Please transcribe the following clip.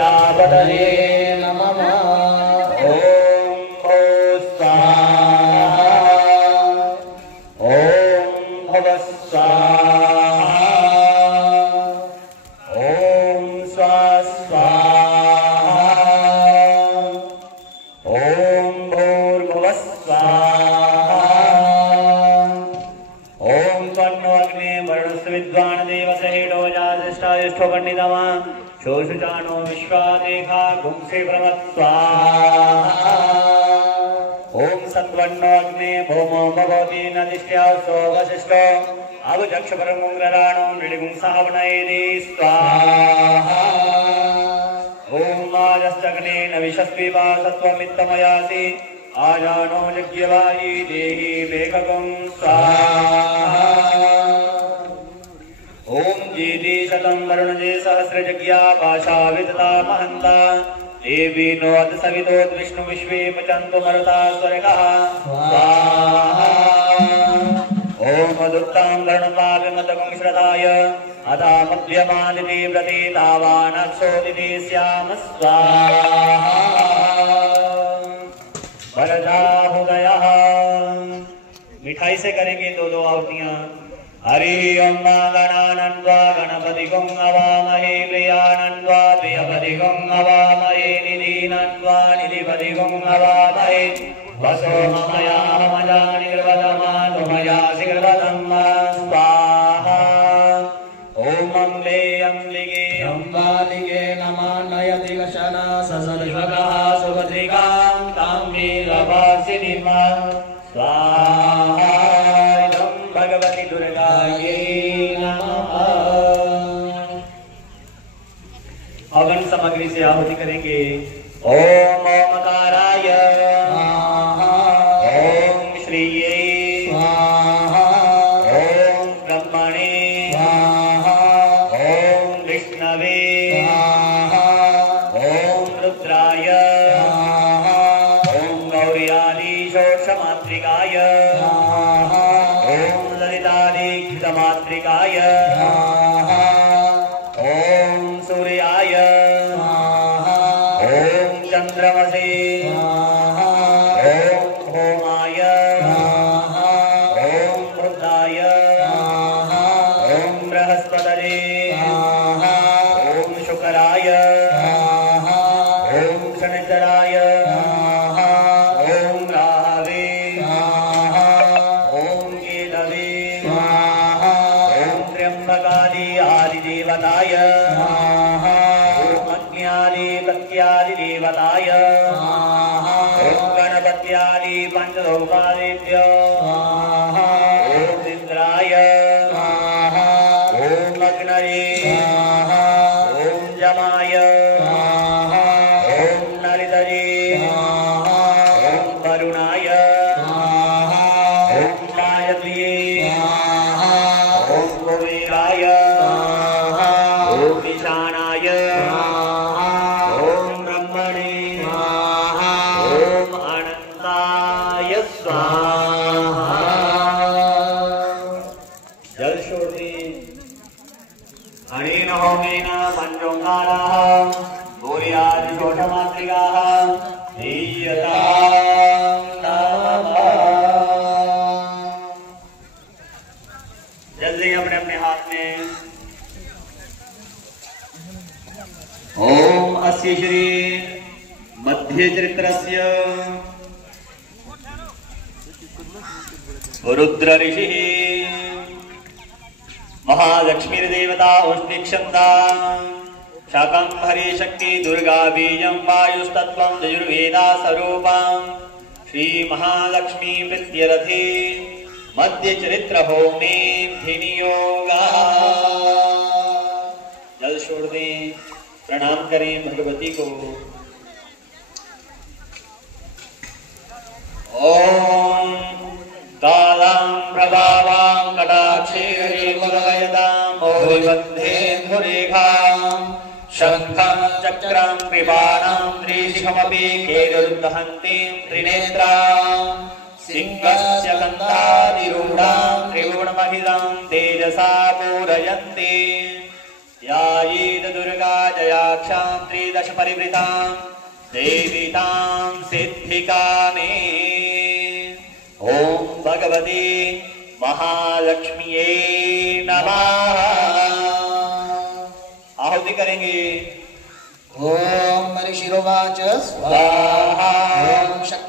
पदये नमः। ओम भो स्वाहा ओम भव स्वाहा ओम स्वा स्वाहा ओम भूर्भुवः स्वाहा ओम त्वन्नो अग्ने वरुणस्य विद्वान् देवस्य हेडो जातिष्ठायुष्ठो पंडितमा शोषुचानो विश्वादेखा गुंसे प्रमत् स्वाहा ओम सत्वन्नो अग्ने भौमो भगवती नदिष्ट्यासो वसिष्ठो अभुजक्ष परमुग्रराणो नृलिगुंसः वनयेति स्वाहा ओम आजस्तग्ने नविशस्पिबा सत्वमित्तमयासि आजानो यज्ञवायी देहि वेगकं स्वाहा ओम जीति शतं वरुणजे सहस्रजज्ञा पाशा विदता महन्ता देवी नोद सविदोद विष्णु विश्वे पचन्तु मरुता स्वर्गः स्वाहा ओम दुत्तां वरुणपाकमतकं श्रदाय अदा मध्यमादिति व्रते तावानक्षोदिति स्याम स्वाहा वरदाहुदयः। मिठाई से करेंगे दो दो आहुतियां। हरि ओम गणानन्वा गणपतिगं अवामहे प्रियानन्वा प्रियपतिगं अवामहे निधीनन्वा निधिपतिगं अवामहे वसो ममया मजानि कृवतमा तुमया शिकृवतम् स्वाहा ओम अम्बिके अम्बालिके नमः नयति वशना ससर्वगः सुभद्रिकां तां वीरवासिनीं स्वाहा भगवती दुर्गायै नमः। हवन सामग्री से आहुति करेंगे। ओम ओमकाराय ओम श्रीये स्वाहा ओम ब्रह्मणे स्वाहा ओम विष्णवे स्वाहा ओम रुद्राय स्वाहा ओम गौर्यादि षोडशमात्रिकाय मात्रिकाय ओम सूर्याय ओम चंद्रमसे ओम भौमाय ओम रुद्राय ओम बृहस्पतये ओम शुक्राय ओम शनिचराय ओम राहवे ओम केतवे आदिदेवताय ओम अग्न्यादि प्रत्यादि देवताय ओम गणपत्यादि पंचलोकादिभ्यो ओम इंद्राय ओम अग्नये ओम जमाय ओम नलितये ओम वरुणाय ओम गायत्र्ये ओम कुबेराय ओम ईशानाय ओम ब्रह्मणे ओम अनंताय स्वाहा। जल शोधि अनेन होमेन पंचोंकाराः भूर्यादि षोडशमात्रिकाः दीयतां नमः। जल्दी अपने अपने हाथ में ओम अस्य श्री मध्य चरित्रस्य रुद्र ऋषिः महालक्ष्मीर्देवता उष्णिक्षन्ता शाकंभरी शक्ति दुर्गा बीजं वायुस्तत्त्वं यजुर्वेदा स्वरूपं श्री महालक्ष्मी प्रीत्यरथे मध्य चरित्र होमे धिनियोगः। जल छोड़ दें, प्रणाम करें भगवती को। ओम कालां प्रभावां कटाक्षेयतां मोहिबन्धेन्दुरेखां शङ्खं चक्रं कृपाणां त्रिशिखमपि केरुद्धहन्तीं त्रिनेत्रां सिंहस्य गन्धादिरूढां त्रिभुवनमहिलां तेजसा पूरयन्ति ध्यायेत् दुर्गा जयाक्षां त्रिदश परिवृतां देवीतां सिद्धिकामे। ओम भगवती महालक्ष्मीये नमः। आहुति करेंगे। ओम ऋषिरोवाच स्वाहा। ओम